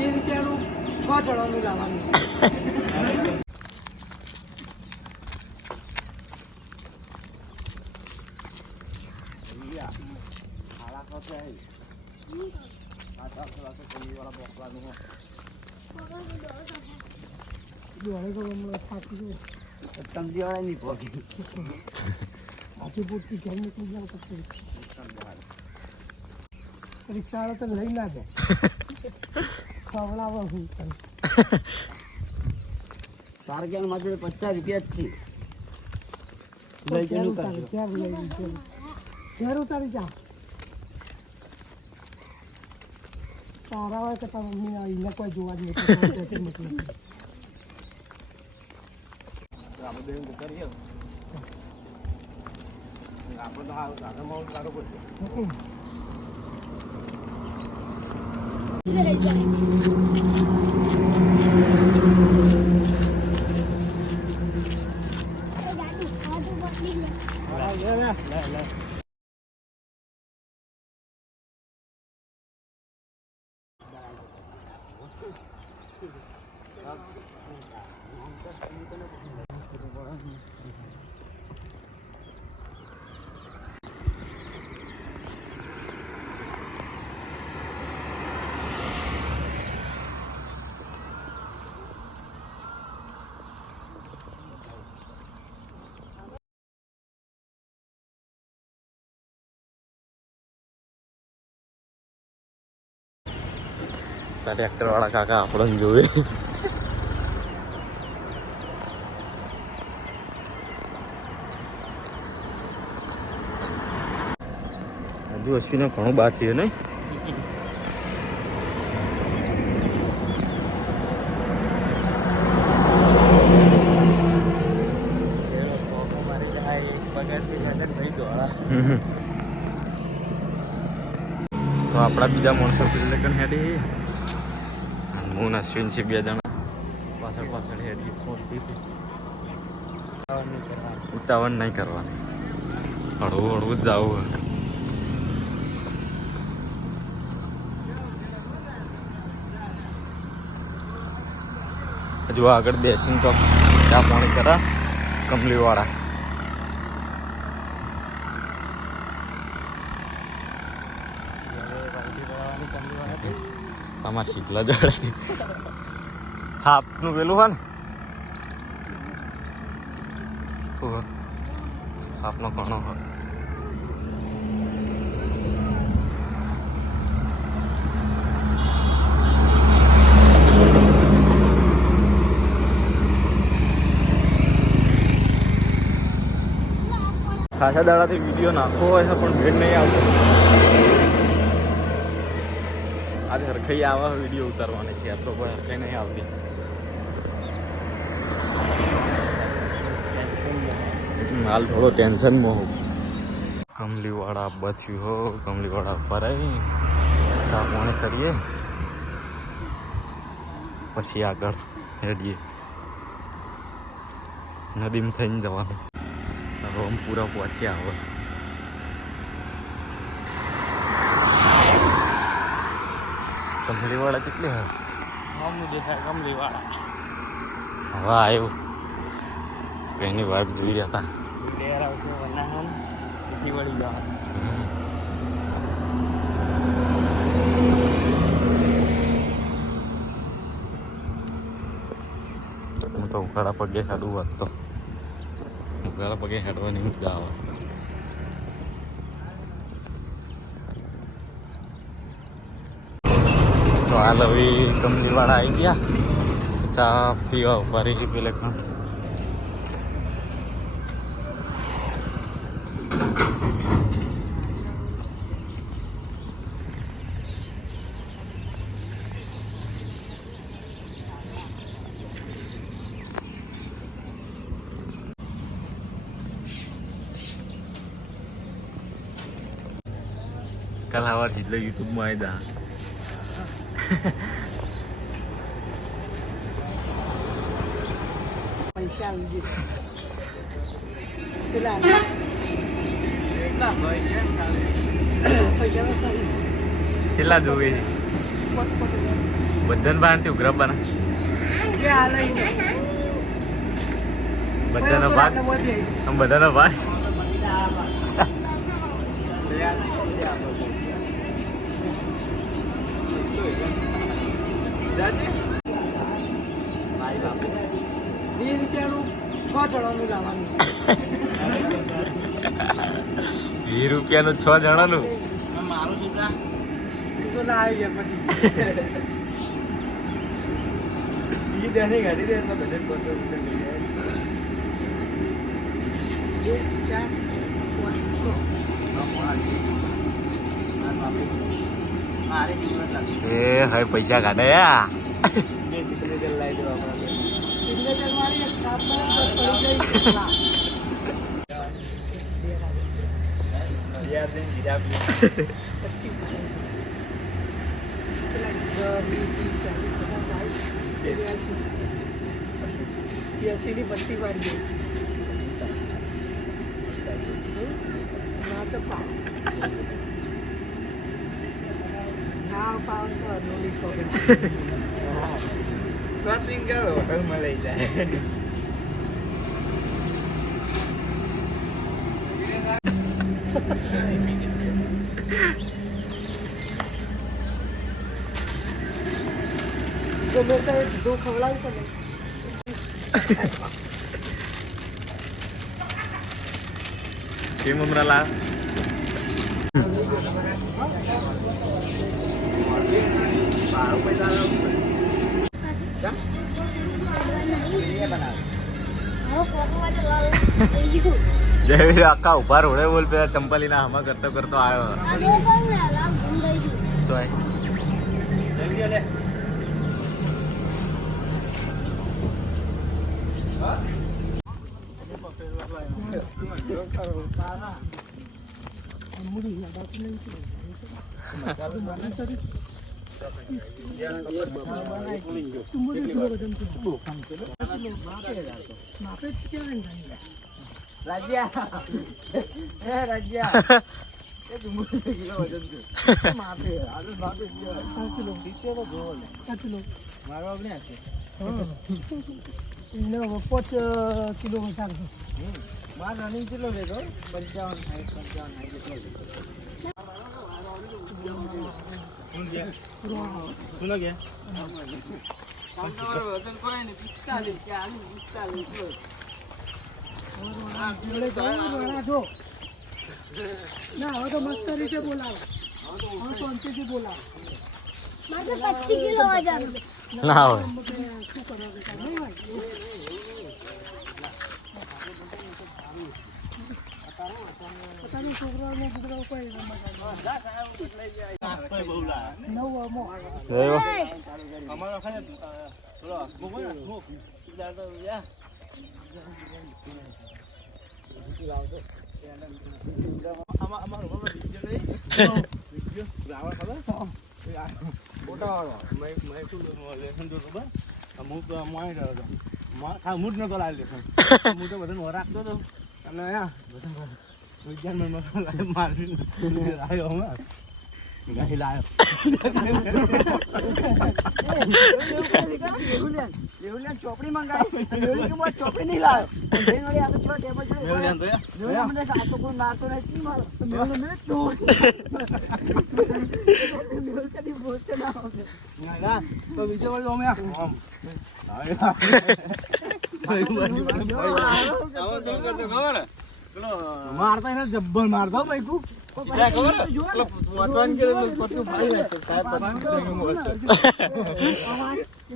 બે રૂપિયાનું છ જણાનું લાવવાનું. હમણાં થાકી ગયો આથી પૂરતી ઘર નીકળી જાવ આવે તો લઈ ના દે ખવડાવો હું તારગ્યાન પચાસ રૂપિયા જ છે લઈ જવાનું ઉતારી? કરજો જા હોય કે તારા મમ્મી આવીને કોઈ જોવા જ તો મતલબ આપણે કરીએ આપણે તો સારું પડશે હમ. ટ્રેક્ટર વાળા કાકા આપણને જોવે હજુ અશ્વિનો ઘણું બાકી છે નહીં તો આપણા બીજા માણસો પેલે કણ હેડી હું ને અશ્વિન છે બે જણા પાછળ પાછળ હેડી સોચતી ઉતાવળ નહીં કરવાની હળવું હળવું જ જવું હજુ આગળ બેસીને તો ચા પાણી કરા કમલીવાળા આમાં શીતલા જડે હાથનું પેલું હોય ને? હાથનો ઘણો હોય. ખાસા દાડાથી વીડિયો નાખવો હોય છે, પણ ભેટ નહીં આવતો. આજે હરખાઈ આવે વીડિયો ઉતારવાની છે તો કોઈ હરખાઈ નહીં આવતી. હાલ થોડો ટેન્શનમાં હું કમલીવાળા બચ્યું હો, કમલીવાળા આવી ચા પાણી કરીએ. પછી આગળ હેડીએ નદીમાં થઈને જવાનું. રોમ પૂરા પહોંચ્યા આવે. કમલીવાળા કેટલી હોય? દેખાય કમલી વાળા હવે આવ્યું કઈની વાઇફ જોઈ રહ્યા હતા. ડેર આવશે વનાહમ એથી વળી હું તો ઉકાળા પગે હેડું વાત તો. ઉકાળા પગે હેડવાની મજા આવે. તો હાલ હવે કંપનીવાળા આવી ગયા. ચા પીવા ઊભા રહી પેલે પણ કાલ સવારથી એટલે યુટ્યુબમાં આવી જા પૈસા આવી ગયા કેટલા આલ્યા? પૈસા તો ખરી. કેટલા જોવે છે પોત પોત હજાર. બધાને બાંધતી ઉઘરા બના જે હાલે ઈ ને. બધાનો કોઈ ભાગ તો રાતના પહોંચી જાય. આમ બધાનો ભાગ વીસ રૂપિયાનું છ જણાનું લાવવાનું વીસ રૂપિયાનું છ જણાનું તું તો ના આવી ગયા પછી એક ચાર પાંચ, છ. એ હવે પૈસા કાઢે યા સિગ્નેચર એક મારી તો પૈસા ચાલીસ, પચાસ, સાઠ, બ્યાસી. બ્યાસીની પટ્ટી પાડી દે. ના ચપ્પા. ના પાવ તો અનોલી શોખ. ગમે તે દો ખવડાવી પડે કેમ હમણાં લા જયવીર આખા ઊભા રોડે બોલ પે ચંપલી ના હમા કરતો કરતો આવ્યો. તો પાંચ કિલો કિલો મારો રનિંગ કેટલો લેતો પંચાવન સાહીઠ પંચાવન સાહીઠ જેટલો લેતો. ને? હવે તો મસ્ત રીતે બોલાવો હવે શાંતિથી બોલાવો પચીસ કિલો ના પોતાના છોકરાઓને છોકરાઓ કોઈ રમત નવ અમો જયો. લેવલિયન ચોપડી મંગાવી લેવલિયનમાં ચોપડી નહીં લાવ્યો જઈને વળી આ તો છ ટેબલ છે લેવલિયન મને આ તો કોઈ મારતો નથી મારો તો મેં મેં તો મેં કદી બોલતો ના હોય. ના તો બીજો વળી અમે આમ મારતા એને જબ્બર મારતા ભાઈ તું.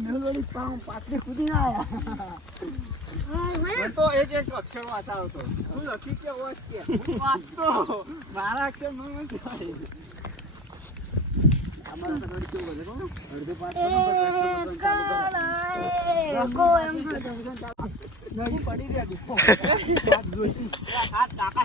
મેલોડી પાઉં પાટલી કૂદી ના આયા તો એક એક અક્ષર વાંચાવો તો શું લખી કે વોચ કે હું વાંચતો મારા અક્ષર નો નથી અમારા તો બધે કોણ અડધો પાંચ નહીં પડી રહ્યા દીપો હાથ જોઈ હાથ કાકા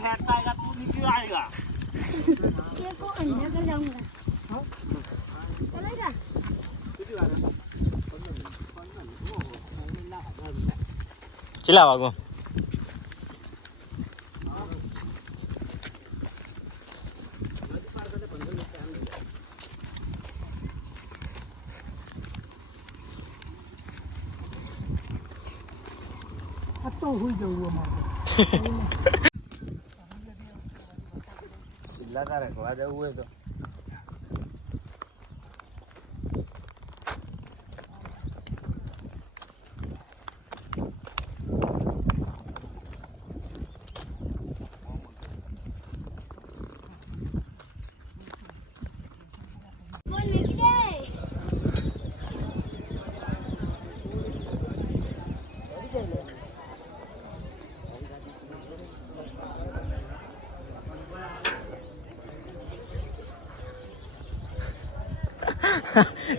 હેડતા તું હુઈ જવું અમારે. જવું હોય તો બોલ નીકળે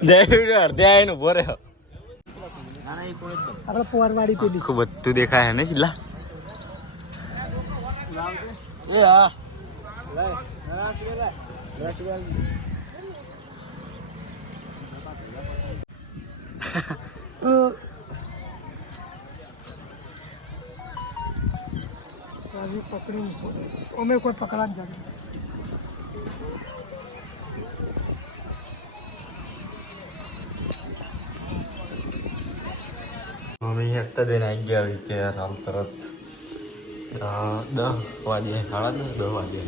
દેવી અડધે આવીને ઊભો રહ્યો. ના ના એ કોઈ જ આપણે પોરવાડી પેલી આખું બધું દેખાય ને ચિલ્લા. એ હા. પકડી અમે કોઈ પકડાને જ નથી. આવી કે યાર હાલ તરત દસ વાગે સાડા દસ દસ વાગે.